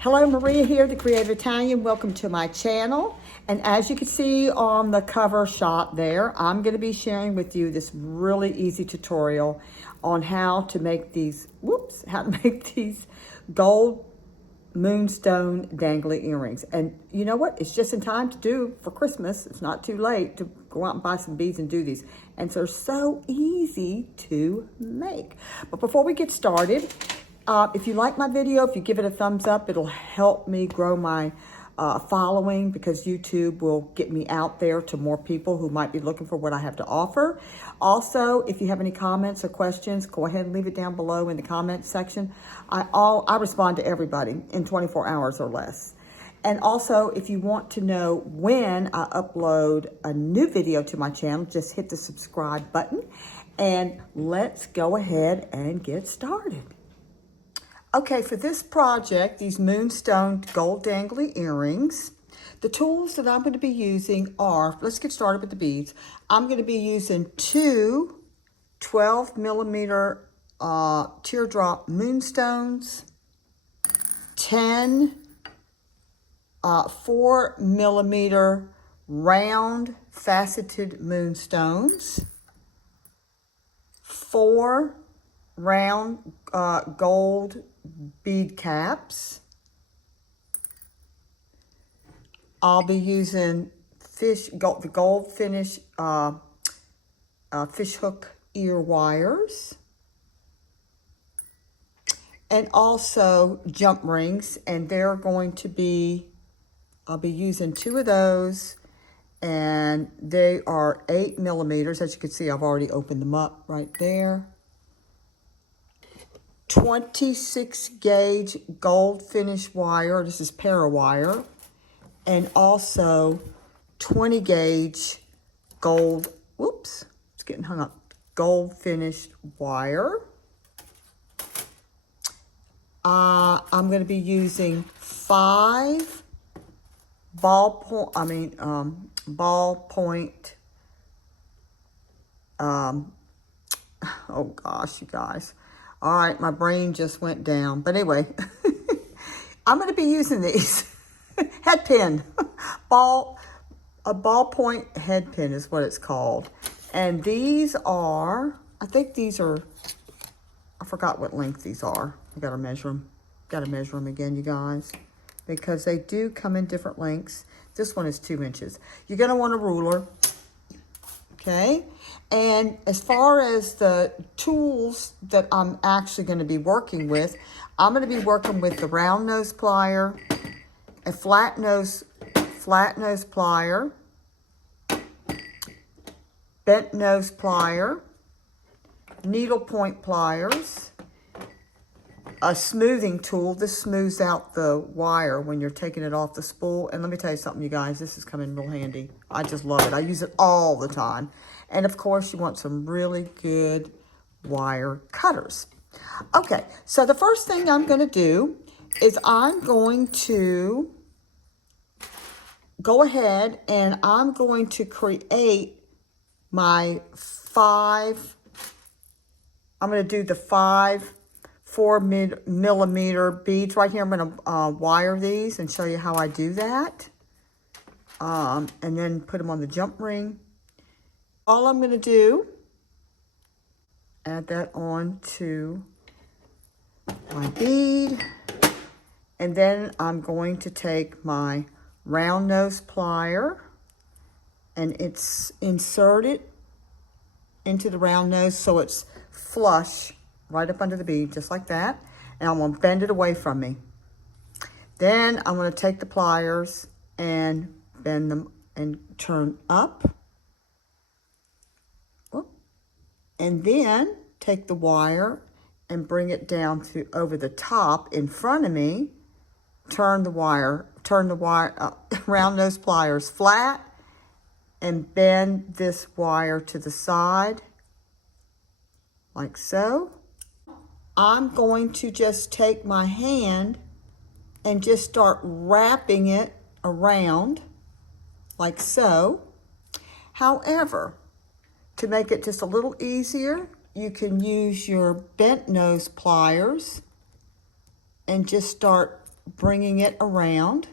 Hello, Maria here, the Creative Italian. Welcome to my channel. And as you can see on the cover shot there, I'm going to be sharing with you this really easy tutorial on how to make these, gold moonstone dangly earrings. And you know what? It's just in time to do for Christmas. It's not too late to go out and buy some beads and do these. And so they're so easy to make. But before we get started, if you like my video, if you give it a thumbs up, it'll help me grow my following, because YouTube will get me out there to more people who might be looking for what I have to offer. Also, if you have any comments or questions, go ahead and leave it down below in the comments section. I respond to everybody in 24 hours or less. And also, if you want to know when I upload a new video to my channel, just hit the subscribe button. And let's go ahead and get started. Okay, for this project, these moonstone gold dangly earrings, the tools that I'm going to be using are, let's get started with the beads. I'm going to be using two 12mm teardrop moonstones, 10 4mm round faceted moonstones, 4 round gold bead caps. I'll be using the gold finish fishhook ear wires, and also jump rings, and they're going to be, I'll be using 2 of those, and they are 8mm. As you can see, I've already opened them up right there. 26 gauge gold finish wire, this is para-wire, and also 20 gauge gold, it's getting hung up, gold finished wire. I'm going to be using 5 ballpoint, oh gosh, you guys. All right, my brain just went down. But anyway, I'm going to be using these. Head pin. A ballpoint head pin is what it's called. And these are, I think these are, I forgot what length these are. I got to measure them. Got to measure them again, you guys, because they do come in different lengths. This one is 2 inches. You're going to want a ruler. Okay, and as far as the tools that I'm actually going to be working with, I'm going to be working with the round nose plier, a flat nose plier, bent nose plier, needle point pliers, a smoothing tool. This smooths out the wire when you're taking it off the spool. And let me tell you something, you guys, this is coming real handy. I just love it. I use it all the time. And of course, you want some really good wire cutters. Okay, so the first thing I'm going to do is I'm going to go ahead and I'm going to create my 5, I'm going to do the 5 4mm beads right here. I'm going to wire these and show you how I do that. And then put them on the jump ring. All I'm going to do, add that on to my bead. And then I'm going to take my round nose plier and it's inserted into the round nose so it's flush right up under the bead, just like that. And I'm going to bend it away from me. Then I'm going to take the pliers and bend them and turn up. And then take the wire and bring it down to over the top in front of me. Turn the round nose pliers flat and bend this wire to the side like so. I'm going to just take my hand and just start wrapping it around like so. However, to make it just a little easier, you can use your bent nose pliers and just start bringing it around.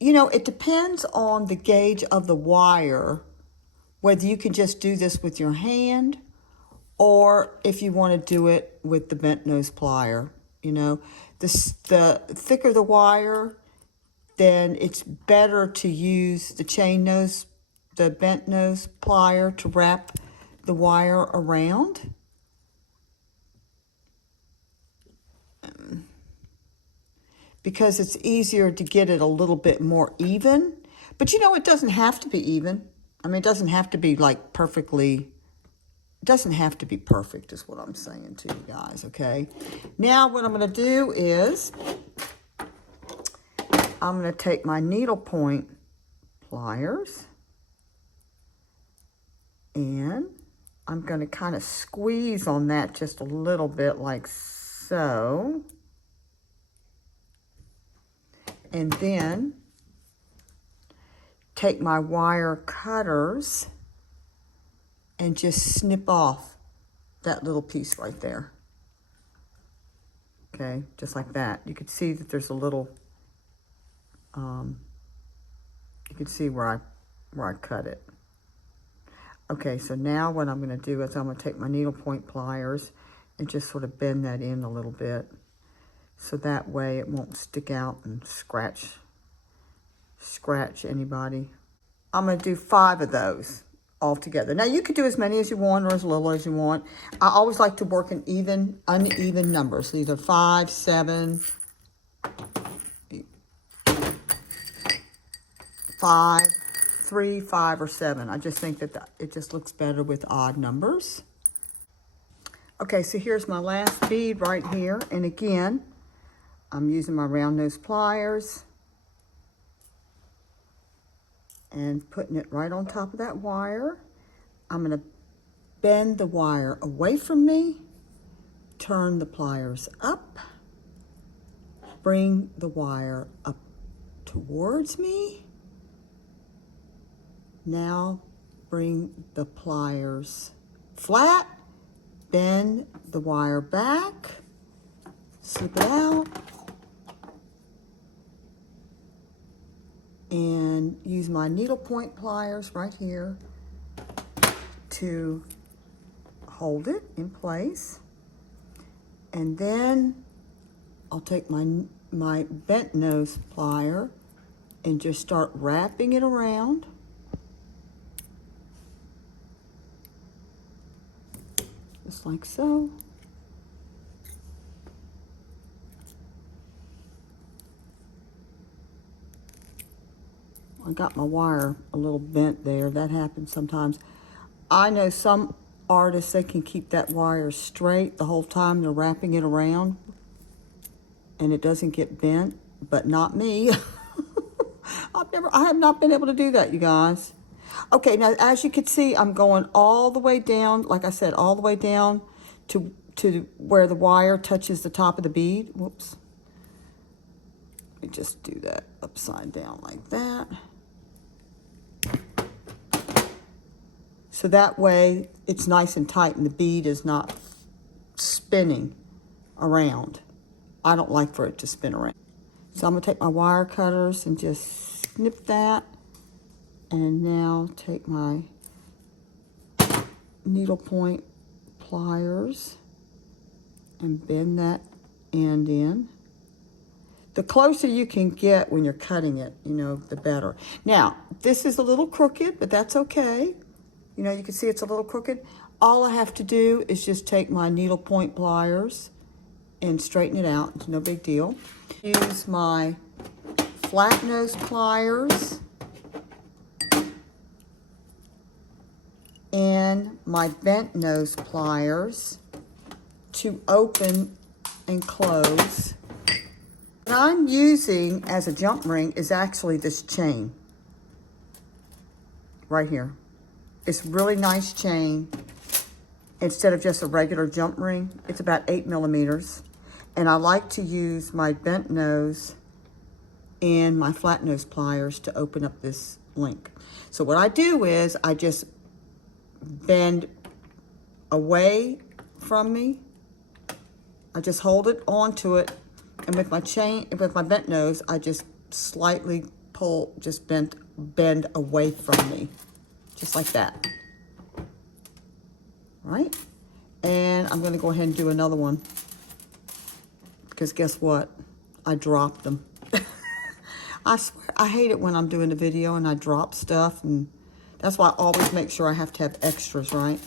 You know, it depends on the gauge of the wire, whether you can just do this with your hand or if you want to do it with the bent nose plier. You know, the thicker the wire, then it's better to use the the bent nose plier to wrap the wire around. Because it's easier to get it a little bit more even. But you know, it doesn't have to be even. I mean, it doesn't have to be like perfectly, it doesn't have to be perfect is what I'm saying to you guys, okay? Now what I'm gonna do is, I'm gonna take my needle point pliers and I'm gonna kind of squeeze on that just a little bit like so. And then take my wire cutters and just snip off that little piece right there. Okay, just like that. You can see that there's a little, you can see where I cut it. Okay, so now what I'm gonna do is I'm gonna take my needle point pliers and just sort of bend that in a little bit. So that way it won't stick out and scratch anybody. I'm going to do 5 of those all together. Now you could do as many as you want or as little as you want. I always like to work in uneven numbers, so either 5, 7, 5, 3, 5, or 7. I just think that it just looks better with odd numbers. Okay, so here's my last bead right here. And again, I'm using my round nose pliers and putting it right on top of that wire. I'm gonna bend the wire away from me, turn the pliers up, bring the wire up towards me. Now bring the pliers flat, bend the wire back, slip it out, and use my needle point pliers right here to hold it in place. And then I'll take my bent nose plier and just start wrapping it around. Just like so. I got my wire a little bent there. That happens sometimes. I know some artists, they can keep that wire straight the whole time they're wrapping it around and it doesn't get bent, but not me. I have not been able to do that, you guys. Okay, now as you can see, I'm going all the way down, like I said, all the way down to where the wire touches the top of the bead. Whoops. Let me just do that upside down like that. So that way it's nice and tight and the bead is not spinning around. I don't like for it to spin around. So I'm gonna take my wire cutters and just snip that. And now take my needle point pliers and bend that end in. The closer you can get when you're cutting it, you know, the better. Now, this is a little crooked, but that's okay. You know, you can see it's a little crooked. All I have to do is just take my needle point pliers and straighten it out. It's no big deal. Use my flat nose pliers and my bent nose pliers to open and close. What I'm using as a jump ring is actually this chain right here. It's really nice chain instead of just a regular jump ring. It's about 8 millimeters. And I like to use my bent nose and my flat nose pliers to open up this link. So what I do is I just bend away from me. I just hold it onto it And with my chain, with my bent nose, I just slightly pull, just bend away from me. Just like that. Right? And I'm gonna go ahead and do another one. Because guess what? I dropped them. I swear, I hate it when I'm doing a video and I drop stuff, and that's why I always make sure I have to have extras, right?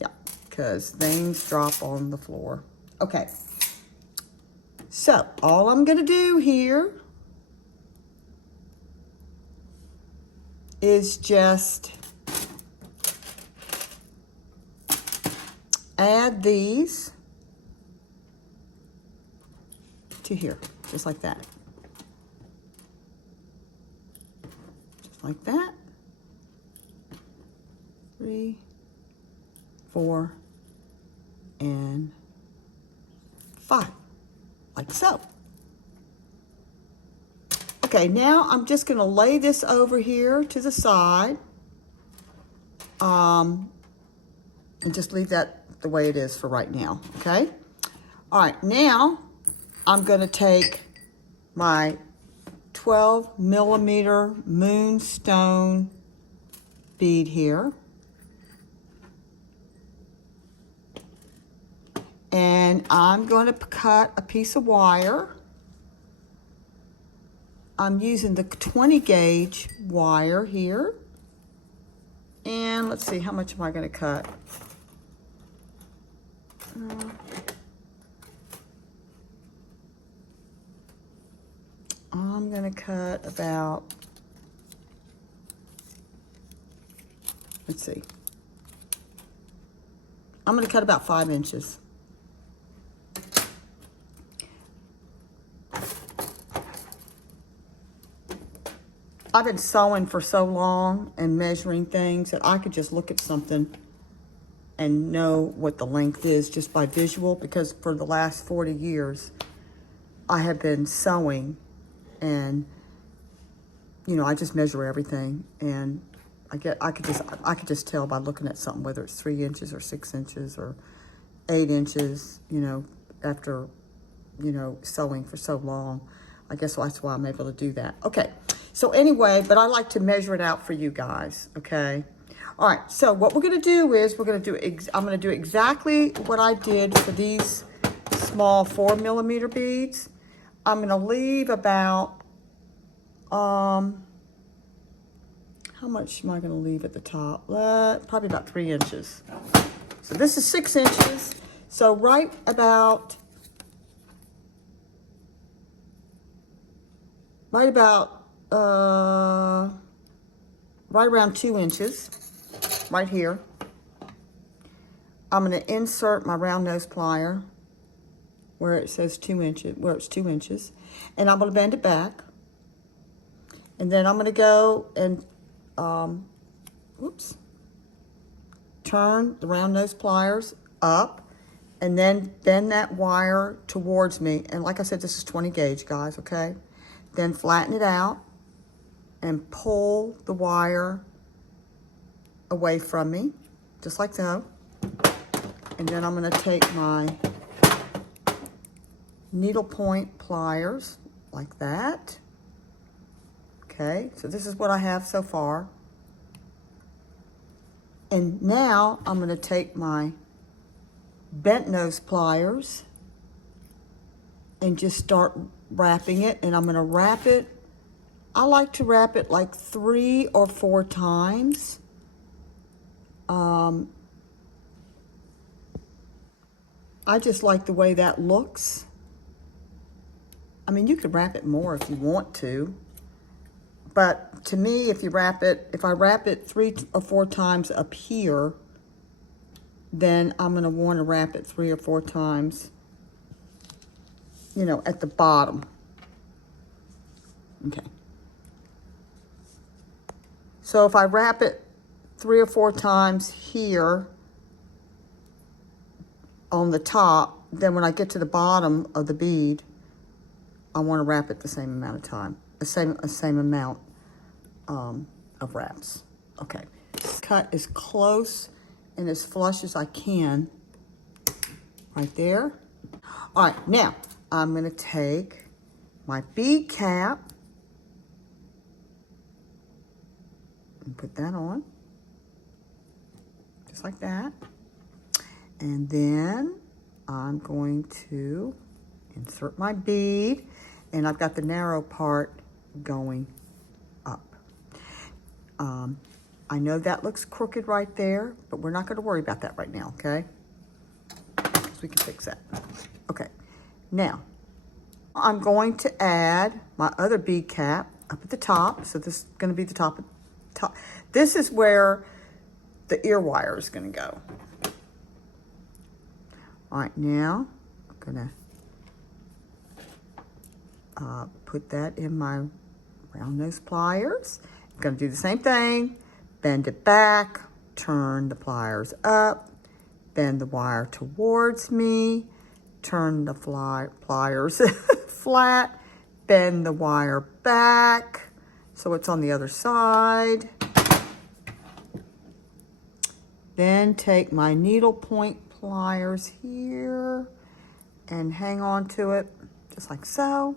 Yeah, because things drop on the floor. Okay. So, all I'm gonna do here is just add these to here, just like that. Just like that. 3, 4, and 5, like so. Okay, now I'm just gonna lay this over here to the side, and just leave that the way it is for right now, okay? All right, now I'm gonna take my 12 millimeter moonstone bead here, and I'm going to cut a piece of wire. I'm using the 20 gauge wire here, and let's see, how much am I going to cut? I'm going to cut about, let's see, I'm going to cut about 5 inches. I've been sewing for so long and measuring things that I could just look at something and know what the length is just by visual, because for the last 40 years I have been sewing, and you know, I just measure everything, and I could just tell by looking at something whether it's 3 inches or 6 inches or 8 inches, you know, after, you know, sewing for so long. I guess that's why I'm able to do that. Okay, so anyway, but I like to measure it out for you guys, okay? All right, so what we're gonna do is I'm gonna do exactly what I did for these small 4 millimeter beads. I'm gonna leave about, how much am I gonna leave at the top? Probably about 3 inches. So this is 6 inches. So right around 2 inches, right here. I'm gonna insert my round nose plier where it says 2 inches, where it's 2 inches, and I'm gonna bend it back. And then I'm gonna go and, turn the round nose pliers up, and then bend that wire towards me. And like I said, this is 20 gauge, guys, okay? Then flatten it out and pull the wire away from me, just like so. And then I'm gonna take my needle point pliers like that. Okay, so this is what I have so far. And now I'm gonna take my bent nose pliers and just start wrapping it. And I'm gonna wrap it, I like to wrap it like 3 or 4 times. I just like the way that looks. I mean, you could wrap it more if you want to. But to me, if I wrap it 3 or 4 times up here, then I'm gonna wanna wrap it 3 or 4 times, you know, at the bottom. Okay. So if I wrap it 3 or 4 times here on the top, then when I get to the bottom of the bead, I wanna wrap it the same amount of time, the same amount of wraps. Okay, cut as close and as flush as I can right there. All right, now I'm gonna take my bead cap and put that on, just like that. And then I'm going to insert my bead, and I've got the narrow part going up. I know that looks crooked right there, but we're not going to worry about that right now, okay? Because we can fix that. Okay, now I'm going to add my other bead cap up at the top. So this is going to be the top. This is where the ear wire is going to go. All right, now I'm going to put that in my round nose pliers. I'm going to do the same thing. Bend it back, turn the pliers up, bend the wire towards me, turn the pliers flat, bend the wire back so it's on the other side. Then take my needle point pliers here and hang on to it just like so.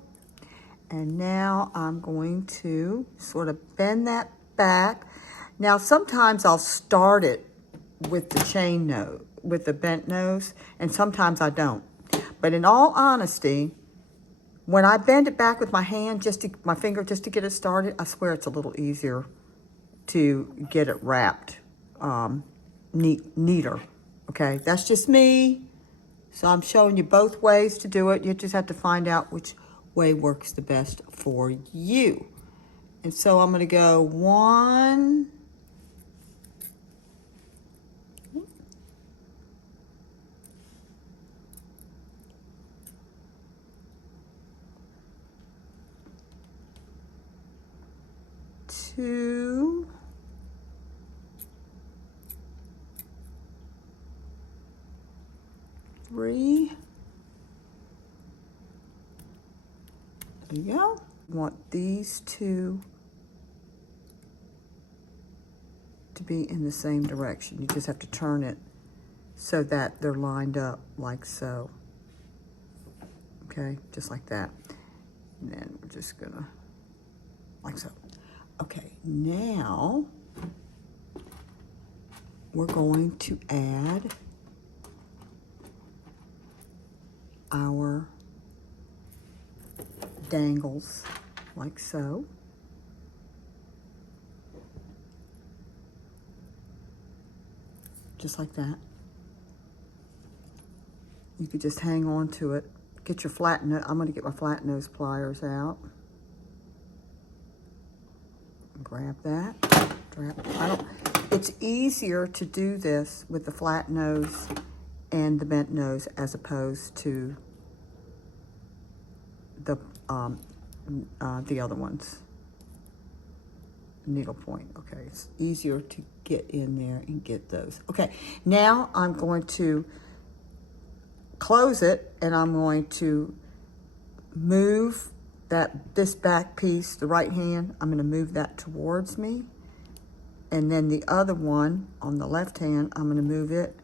And now I'm going to sort of bend that back. Now sometimes I'll start it with the chain nose, with the bent nose, and sometimes I don't. But in all honesty, when I bend it back with my hand, my finger, just to get it started, I swear it's a little easier to get it wrapped neater. Okay, that's just me. So I'm showing you both ways to do it. You just have to find out which way works the best for you. And so I'm going to go 1, 2, 3. There you go. You want these two to be in the same direction. You just have to turn it so that they're lined up like so. Okay, just like that. And then we're just gonna, like so. Okay, now we're going to add our dangles like so. Just like that. You could just hang on to it. Get your flat nose. I'm going to get my flat nose pliers out. Grab that. It's easier to do this with the flat nose and the bent nose as opposed to the other ones. Needle point. Okay, it's easier to get in there and get those. Okay, now I'm going to close it, and I'm going to move this back piece, the right hand, I'm going to move that towards me, and then the other one on the left hand, I'm going to move it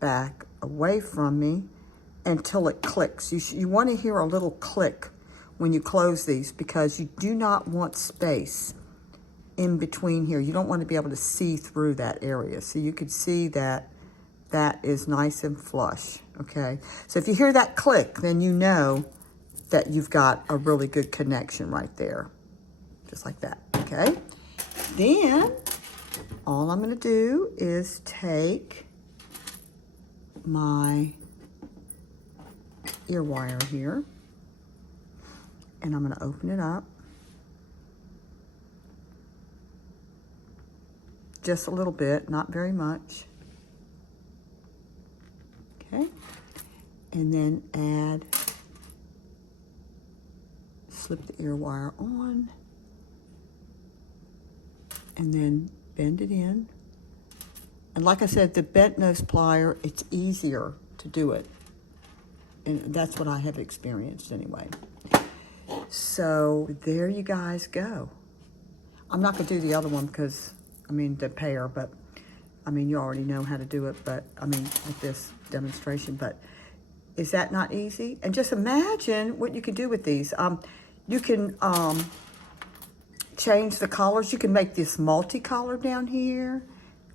back away from me until it clicks. You want to hear a little click when you close these, because you do not want space in between here. You don't want to be able to see through that area. So you could see that that is nice and flush, okay? So if you hear that click, then you know that you've got a really good connection right there, just like that, okay? Then all I'm gonna do is take my ear wire here, and I'm going to open it up just a little bit, not very much. Okay, and then slip the ear wire on, and then bend it in. And like I said, the bent nose plier, it's easier to do it. And that's what I have experienced anyway. So there you guys go. I'm not going to do the other one because, I mean, the pair, but, I mean, you already know how to do it, but, I mean, with this demonstration. But Is that not easy? And just imagine what you can do with these. You can change the colors. You can make this multi-color down here,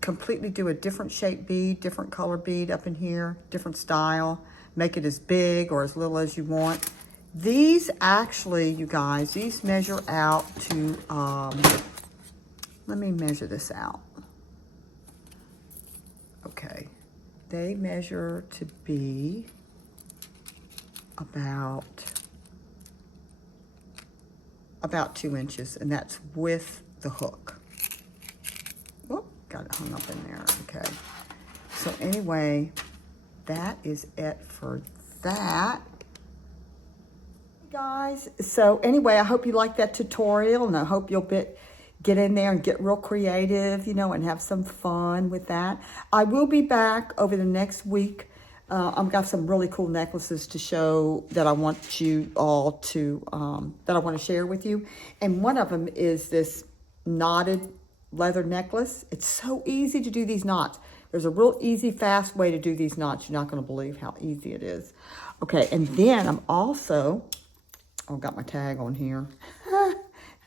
completely do a different shape bead, different color bead up in here, different style, make it as big or as little as you want. These actually, you guys, these measure out to, let me measure this out. Okay, they measure to be about 2 inches, and that's with the hook. Whoop, got it hung up in there, okay. So anyway, that is it for that. Guys, so anyway, I hope you liked that tutorial, and I hope you'll get in there and get real creative, you know, and have some fun with that. I will be back over the next week. I've got some really cool necklaces to show that I want you all to, that I want to share with you. And one of them is this knotted leather necklace. It's so easy to do these knots. There's a real easy, fast way to do these knots. You're not going to believe how easy it is. Okay, and then I'm also, I've got my tag on here.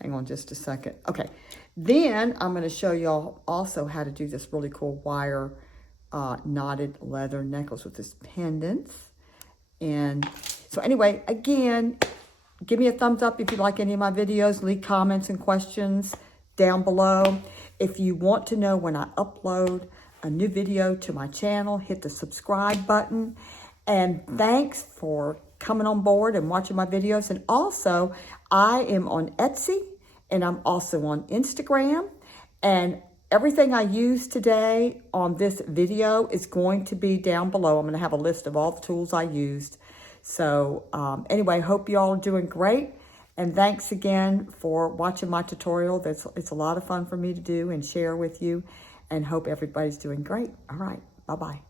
Hang on just a second. Okay, then I'm going to show y'all also how to do this really cool wire knotted leather necklace with this pendants. And so anyway, again, give me a thumbs up if you like any of my videos. Leave comments and questions down below. If you want to know when I upload a new video to my channel, hit the subscribe button. And thanks for coming on board and watching my videos. And also, I am on Etsy, and I'm also on Instagram. And everything I used today on this video is going to be down below. I'm going to have a list of all the tools I used. So anyway, hope you all are doing great. And thanks again for watching my tutorial. It's a lot of fun for me to do and share with you. And hope everybody's doing great. All right, bye-bye.